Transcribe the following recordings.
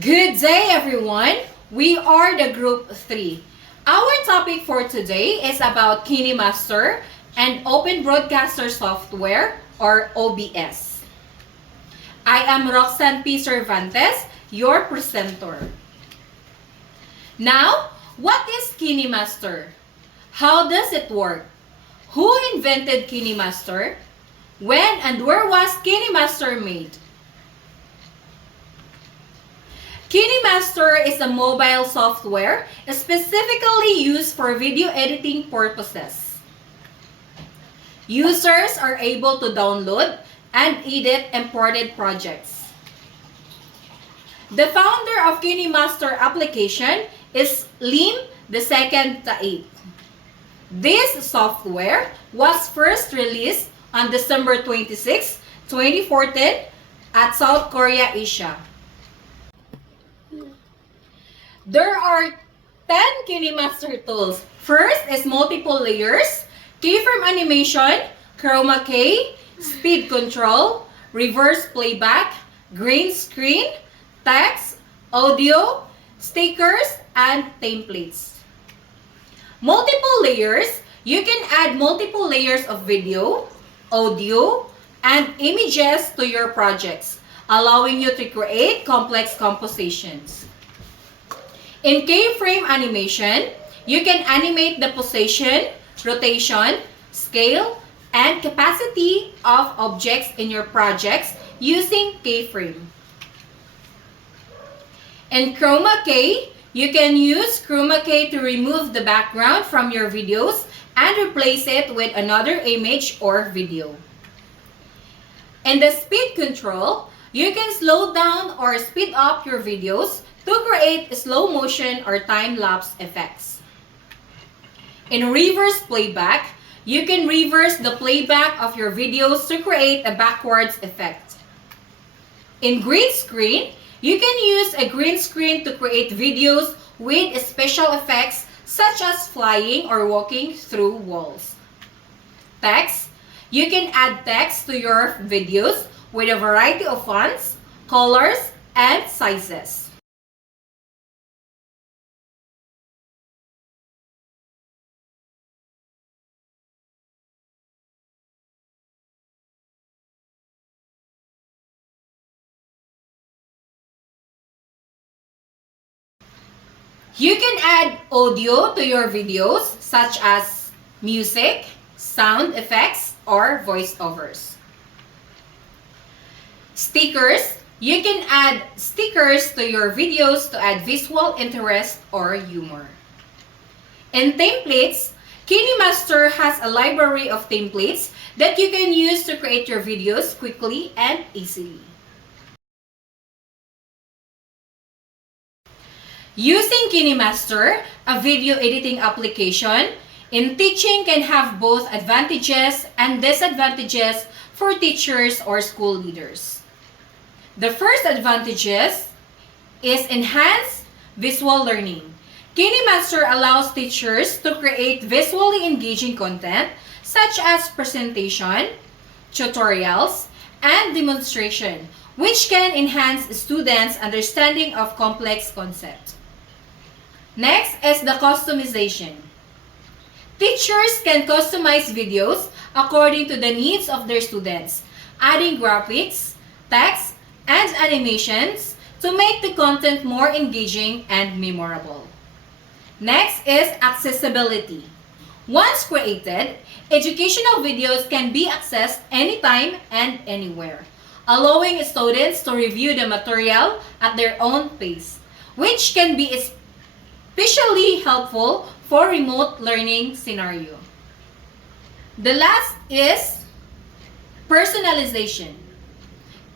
Good day, everyone. We are the Group 3. Our topic for today is about KineMaster and Open Broadcaster Software or OBS. I am Roxanne P. Cervantes, your presenter. Now, what is KineMaster? How does it work? Who invented KineMaster? When and where was KineMaster made? KineMaster is a mobile software specifically used for video editing purposes. Users are able to download and edit imported projects. The founder of KineMaster application is Lim II Tait. This software was first released on December 26, 2014 at South Korea, Asia. There are 10 KineMaster tools. First is multiple layers, keyframe animation, chroma key, speed control, reverse playback, green screen, text, audio, stickers, and templates. Multiple layers, you can add multiple layers of video, audio, and images to your projects, allowing you to create complex compositions. In keyframe animation, you can animate the position, rotation, scale, and capacity of objects in your projects using keyframe. In chroma key, you can use chroma key to remove the background from your videos and replace it with another image or video. In the speed control, you can slow down or speed up your videos to create slow motion or time-lapse effects. In reverse playback, you can reverse the playback of your videos to create a backwards effect. In green screen, you can use a green screen to create videos with special effects such as flying or walking through walls. Text, you can add text to your videos with a variety of fonts, colors, and sizes. You can add audio to your videos such as music, sound effects, or voiceovers. Stickers, you can add stickers to your videos to add visual interest or humor. In templates, KineMaster has a library of templates that you can use to create your videos quickly and easily. Using KineMaster, a video editing application, in teaching can have both advantages and disadvantages for teachers or school leaders. The first advantages is enhanced visual learning. KineMaster allows teachers to create visually engaging content such as presentation, tutorials, and demonstration, which can enhance students' understanding of complex concepts. Next is the customization. Teachers can customize videos according to the needs of their students, adding graphics, text, and animations to make the content more engaging and memorable. Next is accessibility. Once created, educational videos can be accessed anytime and anywhere, allowing students to review the material at their own pace, which can be especially helpful for remote learning scenario. The last is personalization.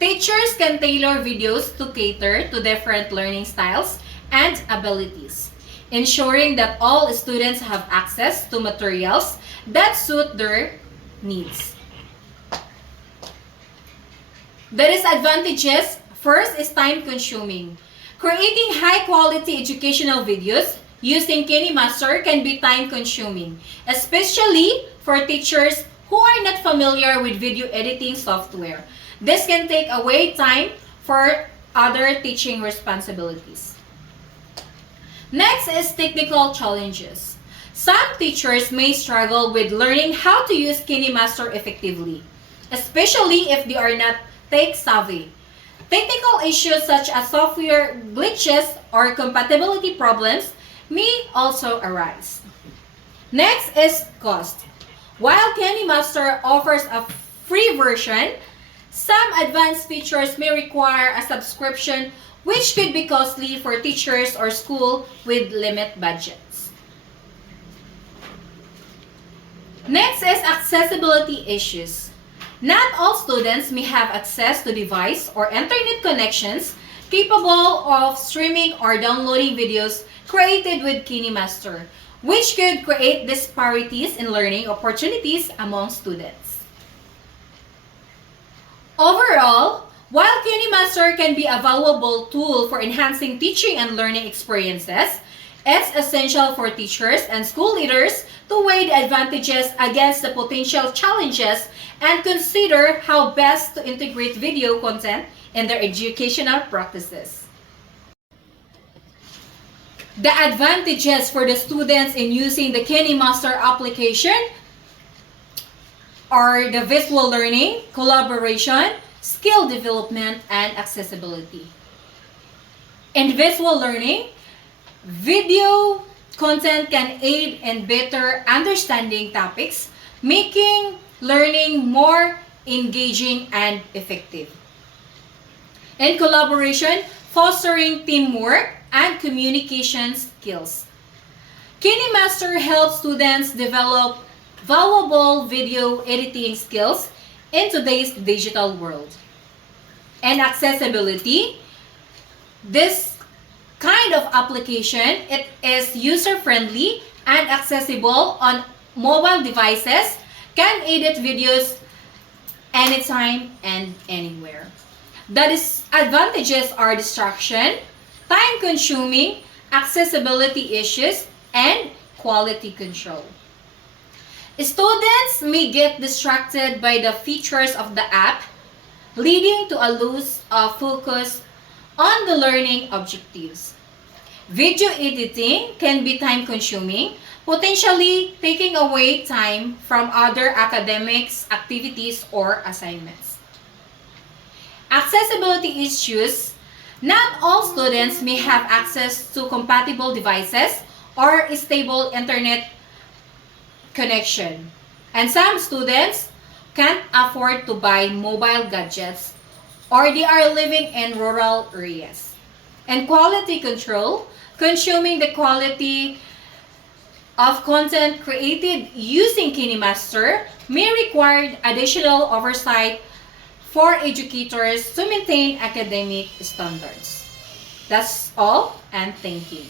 Teachers can tailor videos to cater to different learning styles and abilities, ensuring that all students have access to materials that suit their needs. The disadvantages, first is time consuming. Creating high-quality educational videos using KineMaster can be time-consuming, especially for teachers who are not familiar with video editing software. This can take away time for other teaching responsibilities. Next is technical challenges. Some teachers may struggle with learning how to use KineMaster effectively, especially if they are not tech-savvy. Technical issues such as software glitches or compatibility problems may also arise. Next is cost. While KineMaster offers a free version, some advanced features may require a subscription, which could be costly for teachers or school with limited budgets. Next is accessibility issues. Not all students may have access to device or internet connections capable of streaming or downloading videos created with KineMaster, which could create disparities in learning opportunities among students. Overall, while KineMaster can be a valuable tool for enhancing teaching and learning experiences, it's essential for teachers and school leaders to weigh the advantages against the potential challenges and consider how best to integrate video content in their educational practices. The advantages for the students in using the KineMaster application are the visual learning, collaboration, skill development, and accessibility. In visual learning, video content can aid in better understanding topics, making learning more engaging and effective. In collaboration, fostering teamwork and communication skills. KineMaster helps students develop valuable video editing skills in today's digital world. And accessibility, this kind of application, it is user-friendly and accessible on mobile devices, can edit videos anytime and anywhere. The disadvantages are distraction, time-consuming, accessibility issues, and quality control. Students may get distracted by the features of the app, leading to a loss of focus on the learning objectives. Video editing can be time-consuming, potentially taking away time from other academics, activities, or assignments. Accessibility issues. Not all students may have access to compatible devices or a stable internet connection. And some students can't afford to buy mobile gadgets or they are living in rural areas. And quality control, consuming the quality of content created using KineMaster may require additional oversight for educators to maintain academic standards. That's all, and thank you.